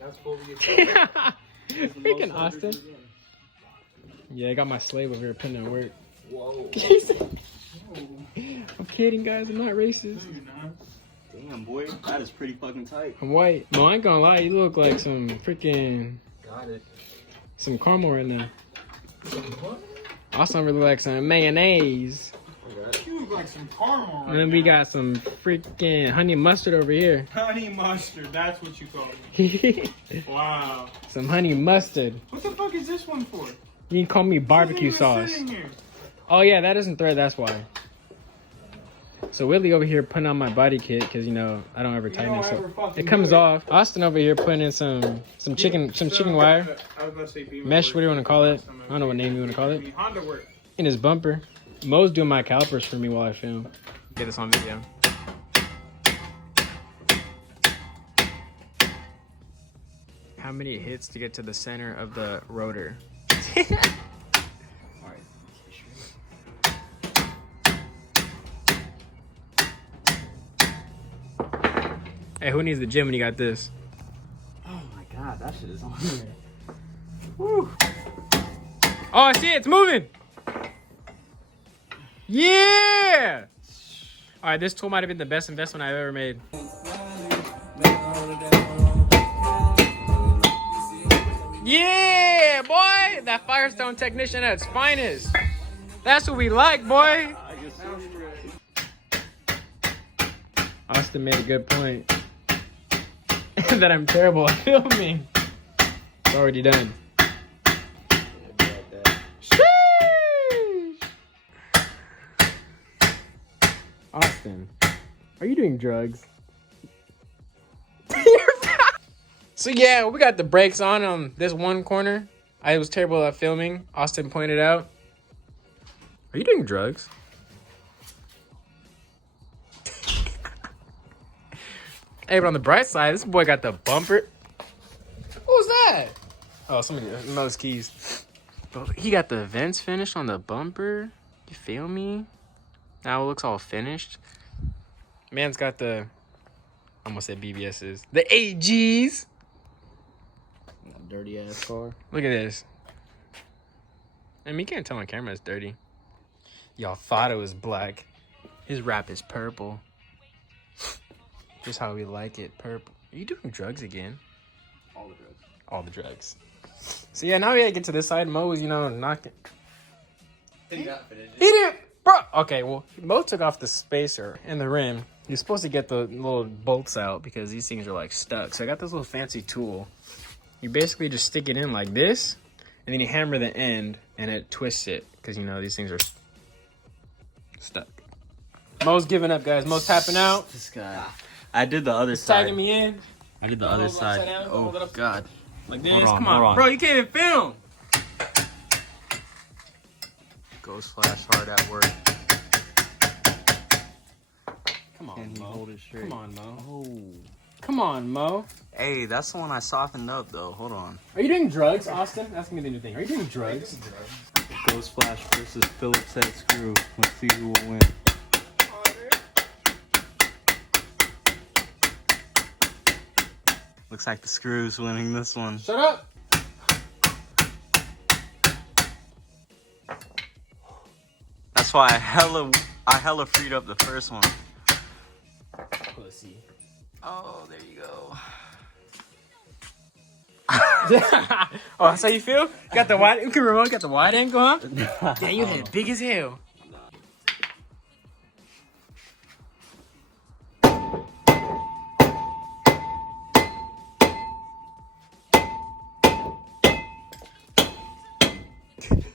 That's what we Freaking Austin. Yeah, I got my slave over here putting in work. Whoa. I'm kidding, guys. I'm not racist. Damn, boy. That is pretty fucking tight. I'm white. No, I ain't gonna lie. You look like some freaking... Got it. Some caramel right now. Also, really like some mayonnaise. You look like some caramel right And then we now. got some freaking honey mustard over here. Honey mustard, that's what you call it. Wow. Some honey mustard. What the fuck is this one for? You can call me barbecue It's not even sauce. sitting here. Oh yeah, that isn't thread, that's why. So Willie over here putting on my body kit because you know I don't ever tighten it, so it comes off. Austin over here putting in some chicken wire, I was about to say beamer mesh. work. What do you want to call it? I don't know what name you want to call it. Honda work. In his bumper. Mo's doing my calipers for me while I film. Get this on video. How many hits to get to the center of the rotor? Hey, who needs the gym when you got this? Oh my god, that shit is on there. Woo. Oh, I see it. It's moving. Yeah. All right, this tool might have been the best investment I've ever made. Yeah, boy. That Firestone technician at its finest. That's what we like, boy. Austin made a good point. That I'm terrible at filming. It's already done. Sheesh. Austin, are you doing drugs? So yeah, we got the brakes on this one corner. I was terrible at filming. Austin pointed out. Are you doing drugs? Hey, but on the bright side, this boy got the bumper. What was that? Oh, somebody's keys. But he got the vents finished on the bumper. You feel me? Now it looks all finished. Man's got the, I almost said BBS's, the AGs. Dirty ass car. Look at this. I mean, you can't tell on camera it's dirty. Y'all thought it was black. His wrap is purple. Just how we like it, purple. Are you doing drugs again? All the drugs. All the drugs. So yeah, now we gotta get to this side. Mo was, knocking. He got finished. He didn't, bro. Okay, well, Mo took off the spacer and the rim. You're supposed to get the little bolts out because these things are like stuck. So I got this little fancy tool. You basically just stick it in like this, and then you hammer the end, and it twists it because these things are stuck. Mo's giving up, guys. Mo's tapping out. This guy. I did the other side. Tagging me in. I did the other Hold upside side. down, hold it Oh up. god. Like this. Hold on, Come on, hold on. bro. You can't even film. Ghost flash hard at work. Come on, Can he Mo. hold it straight? Come on, Mo. Oh. Come on, Mo. Hey, that's the one I softened up though. Hold on. Are you doing drugs, Austin? That's gonna be the new thing. Are you doing drugs? Ghost flash versus Phillips head screw. Let's see who will win. Looks like the screw's winning this one. Shut up. That's why I hella freed up the first one. Pussy. Oh, there you go. Oh, that's how you feel? You got the wide. Okay, remote. Got the wide angle, huh? Yeah, you hit it big as hell.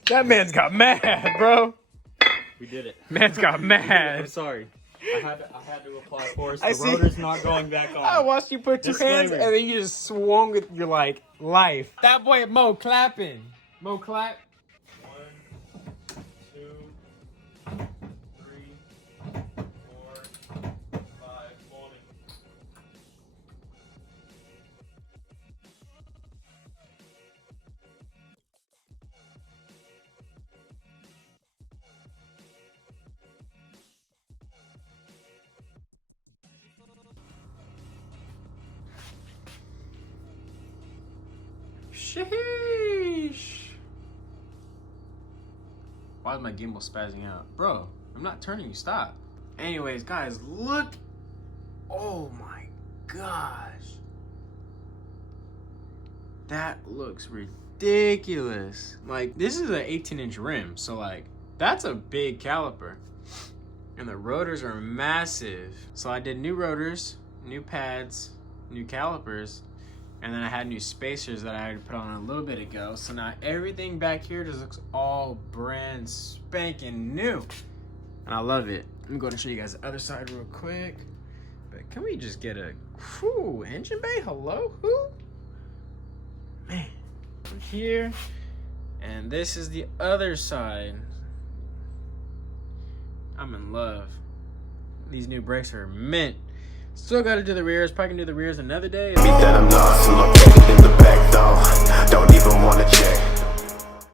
That man's got mad, bro. We did it. Man's got I'm mad. sorry. I had to apply force. I The see. rotor's not going back on. I watched you put two hands Disclaimer. and then you just swung with your life. That boy Mo clapping. Mo clap. 1, 2, 3, 4, 5, folding. Sheesh. Why is my gimbal spazzing out? Bro, I'm not turning you. Stop. Anyways, guys, look. Oh my gosh. That looks ridiculous. Like, this is an 18-inch rim, so like, that's a big caliper. And the rotors are massive. So I did new rotors, new pads, new calipers, and then I had new spacers that I had put on a little bit ago. So now everything back here just looks all brand spanking new. And I love it. Let me go ahead and show you guys the other side real quick. But can we just get a engine bay? Hello? Who? Man, I'm here. And this is the other side. I'm in love. These new brakes are mint. Still gotta do the rears. Probably can do the rears another day. Me that I'm lost, I'm located in the back though. Don't even wanna check.